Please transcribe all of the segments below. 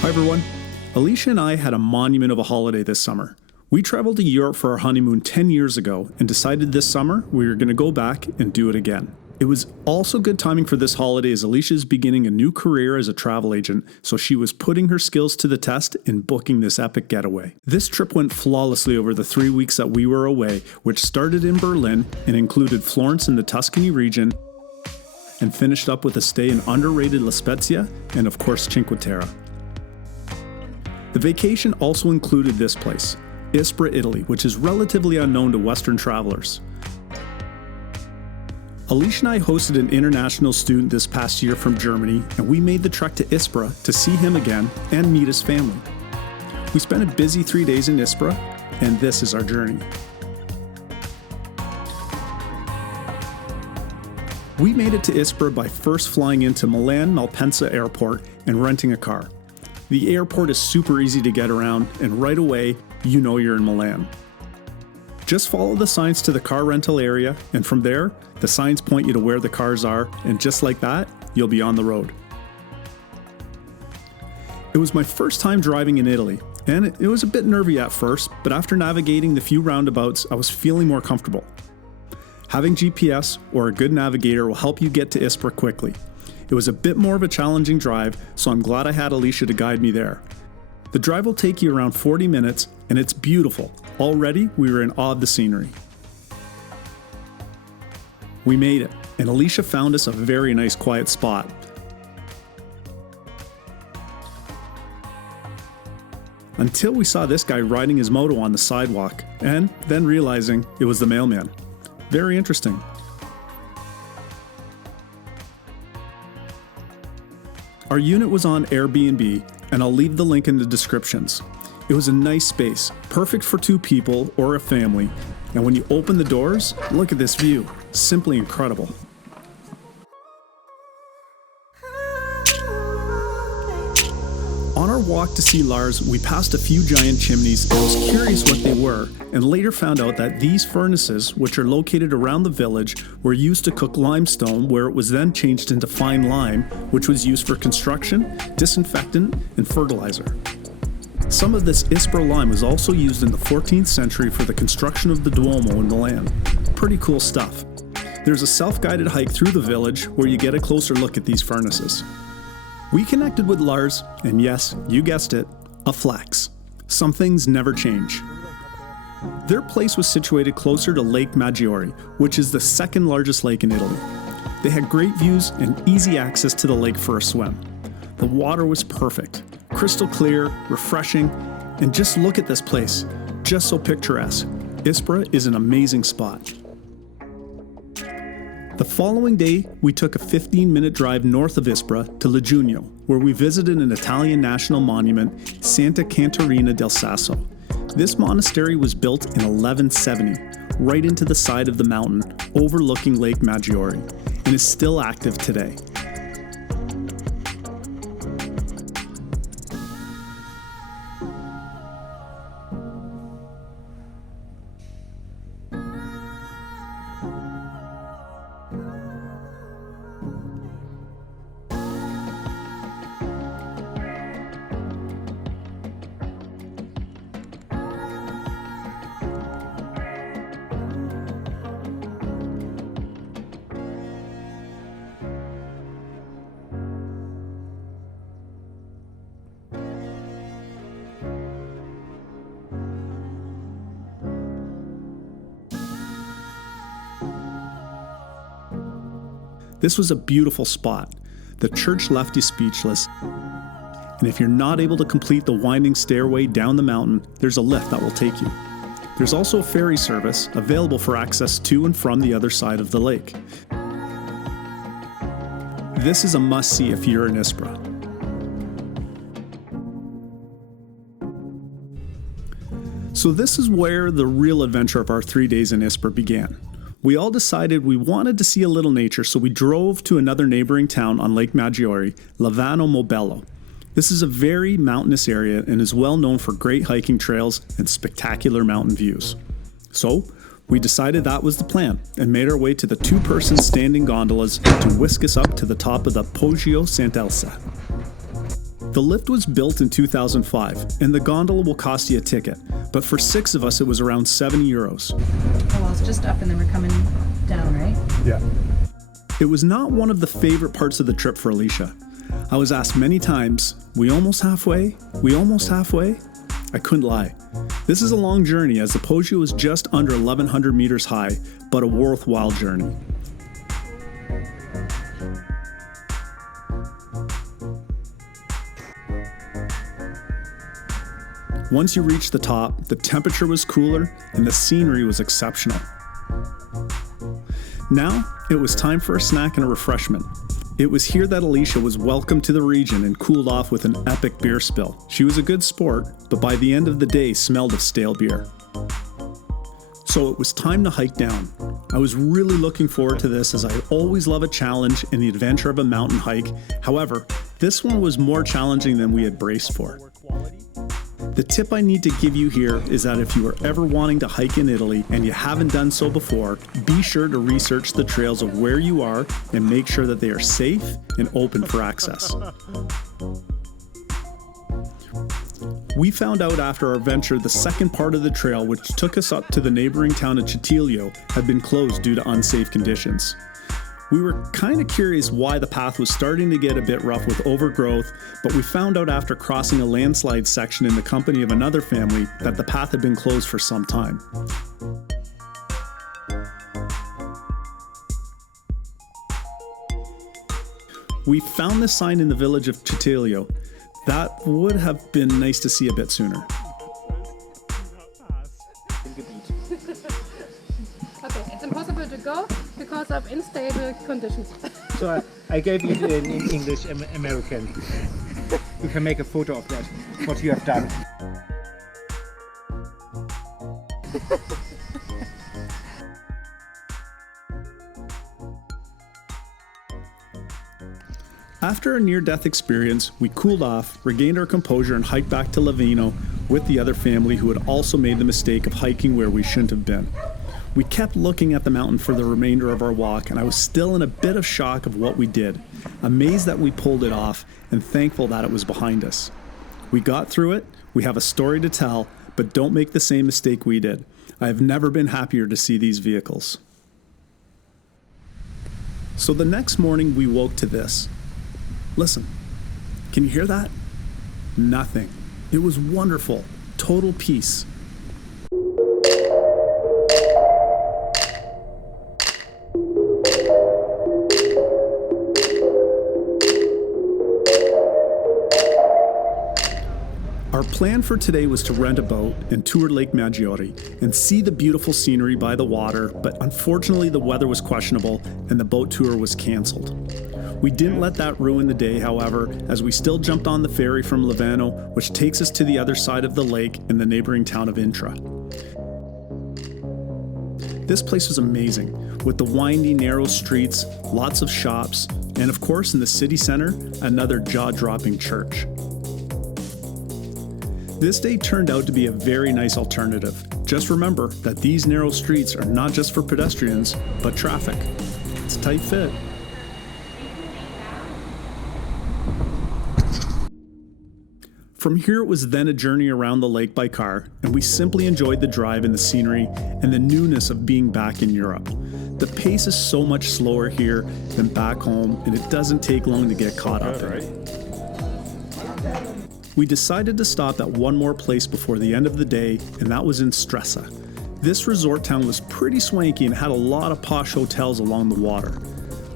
Hi everyone. Alicia and I had a monument of a holiday this summer. We traveled to Europe for our honeymoon 10 years ago and decided this summer we were going to go back and do it again. It was also good timing for this holiday as Alicia is beginning a new career as a travel agent, so she was putting her skills to the test in booking this epic getaway. This trip went flawlessly over the 3 weeks that we were away, which started in Berlin and included Florence in the Tuscany region and finished up with a stay in underrated La Spezia and of course Cinque Terre. The vacation also included this place, Ispra Italy, which is relatively unknown to Western travelers. Alicia and I hosted an international student this past year from Germany, and we made the trek to Ispra to see him again and meet his family. We spent a busy 3 days in Ispra, and this is our journey. We made it to Ispra by first flying into Milan Malpensa Airport and renting a car. The airport is super easy to get around, and right away, you know you're in Milan. Just follow the signs to the car rental area, and from there, the signs point you to where the cars are, and just like that, you'll be on the road. It was my first time driving in Italy, and it was a bit nervy at first, but after navigating the few roundabouts, I was feeling more comfortable. Having GPS or a good navigator will help you get to Ispra quickly. It was a bit more of a challenging drive, so I'm glad I had Alicia to guide me there. The drive will take you around 40 minutes, and it's beautiful. Already, we were in awe of the scenery. We made it, and Alicia found us a very nice quiet spot. Until we saw this guy riding his moto on the sidewalk, and then realizing it was the mailman. Very interesting. Our unit was on Airbnb, and I'll leave the link in the descriptions. It was a nice space, perfect for 2 people or a family, and when you open the doors, look at this view. Simply incredible. On our walk to see Lars, we passed a few giant chimneys and was curious what they were, and later found out that these furnaces, which are located around the village, were used to cook limestone, where it was then changed into fine lime, which was used for construction, disinfectant, and fertilizer. Some of this Ispra lime was also used in the 14th century for the construction of the Duomo in Milan. Pretty cool stuff. There's a self-guided hike through the village where you get a closer look at these furnaces. We connected with Lars, and yes, you guessed it, a flex. Some things never change. Their place was situated closer to Lake Maggiore, which is the second largest lake in Italy. They had great views and easy access to the lake for a swim. The water was perfect, crystal clear, refreshing, and just look at this place, just so picturesque. Ispra is an amazing spot. The following day, we took a 15-minute drive north of Ispra to Lugugno, where we visited an Italian national monument, Santa Cantarina del Sasso. This monastery was built in 1170, right into the side of the mountain, overlooking Lake Maggiore, and is still active today. This was a beautiful spot. The church left you speechless. And if you're not able to complete the winding stairway down the mountain, there's a lift that will take you. There's also a ferry service available for access to and from the other side of the lake. This is a must-see if you're in Ispra. So this is where the real adventure of our 3 days in Ispra began. We all decided we wanted to see a little nature, so we drove to another neighboring town on Lake Maggiore, Lavano Mobello. This is a very mountainous area and is well known for great hiking trails and spectacular mountain views. So we decided that was the plan and made our way to the two-person standing gondolas to whisk us up to the top of the Poggio Sant'Elsa. The lift was built in 2005 and the gondola will cost you a ticket, but for 6 of us it was around €70. Oh, well, it's just up and then we're coming down, right? Yeah. It was not one of the favorite parts of the trip for Alicia. I was asked many times, we almost halfway? We almost halfway? I couldn't lie. This is a long journey as the Poggio is just under 1,100 meters high, but a worthwhile journey. Once you reached the top, the temperature was cooler and the scenery was exceptional. Now, it was time for a snack and a refreshment. It was here that Alicia was welcomed to the region and cooled off with an epic beer spill. She was a good sport, but by the end of the day smelled of stale beer. So it was time to hike down. I was really looking forward to this as I always love a challenge and the adventure of a mountain hike. However, this one was more challenging than we had braced for. The tip I need to give you here is that if you are ever wanting to hike in Italy and you haven't done so before, be sure to research the trails of where you are and make sure that they are safe and open for access. We found out after our venture the second part of the trail, which took us up to the neighboring town of Chitilio, had been closed due to unsafe conditions. We were kind of curious why the path was starting to get a bit rough with overgrowth, but we found out after crossing a landslide section in the company of another family that the path had been closed for some time. We found this sign in the village of Chitilio. That would have been nice to see a bit sooner. Okay, it's impossible to go because of unstable conditions. So I gave you in English American. You can make a photo of that, what you have done. After a near-death experience, we cooled off, regained our composure, and hiked back to Lavino with the other family who had also made the mistake of hiking where we shouldn't have been. We kept looking at the mountain for the remainder of our walk, and I was still in a bit of shock of what we did, amazed that we pulled it off, and thankful that it was behind us. We got through it, we have a story to tell, but don't make the same mistake we did. I have never been happier to see these vehicles. So the next morning we woke to this. Listen, can you hear that? Nothing. It was wonderful. Total peace. Our plan for today was to rent a boat and tour Lake Maggiore and see the beautiful scenery by the water, but unfortunately the weather was questionable and the boat tour was canceled. We didn't let that ruin the day, however, as we still jumped on the ferry from Lavano, which takes us to the other side of the lake in the neighboring town of Intra. This place was amazing, with the windy, narrow streets, lots of shops, and of course in the city center, another jaw-dropping church. This day turned out to be a very nice alternative. Just remember that these narrow streets are not just for pedestrians, but traffic. It's a tight fit. From here, it was then a journey around the lake by car, and we simply enjoyed the drive and the scenery and the newness of being back in Europe. The pace is so much slower here than back home, and it doesn't take long to get caught up in it. We decided to stop at one more place before the end of the day, and that was in Stresa. This resort town was pretty swanky and had a lot of posh hotels along the water.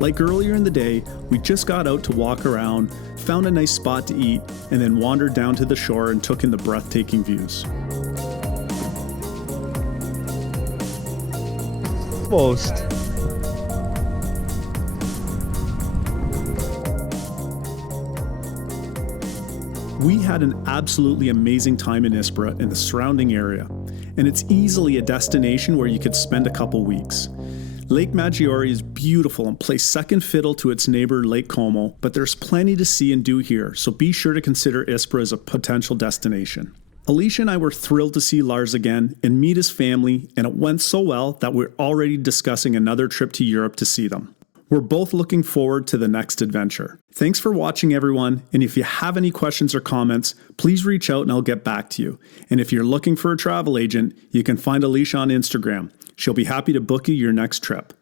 Like earlier in the day, we just got out to walk around, found a nice spot to eat, and then wandered down to the shore and took in the breathtaking views. Most. We had an absolutely amazing time in Ispra and the surrounding area, and it's easily a destination where you could spend a couple weeks. Lake Maggiore is beautiful and plays second fiddle to its neighbor Lake Como, but there's plenty to see and do here, so be sure to consider Ispra as a potential destination. Alicia and I were thrilled to see Lars again and meet his family, and it went so well that we're already discussing another trip to Europe to see them. We're both looking forward to the next adventure. Thanks for watching, everyone, and if you have any questions or comments, please reach out and I'll get back to you. And if you're looking for a travel agent, you can find Alicia on Instagram. She'll be happy to book you your next trip.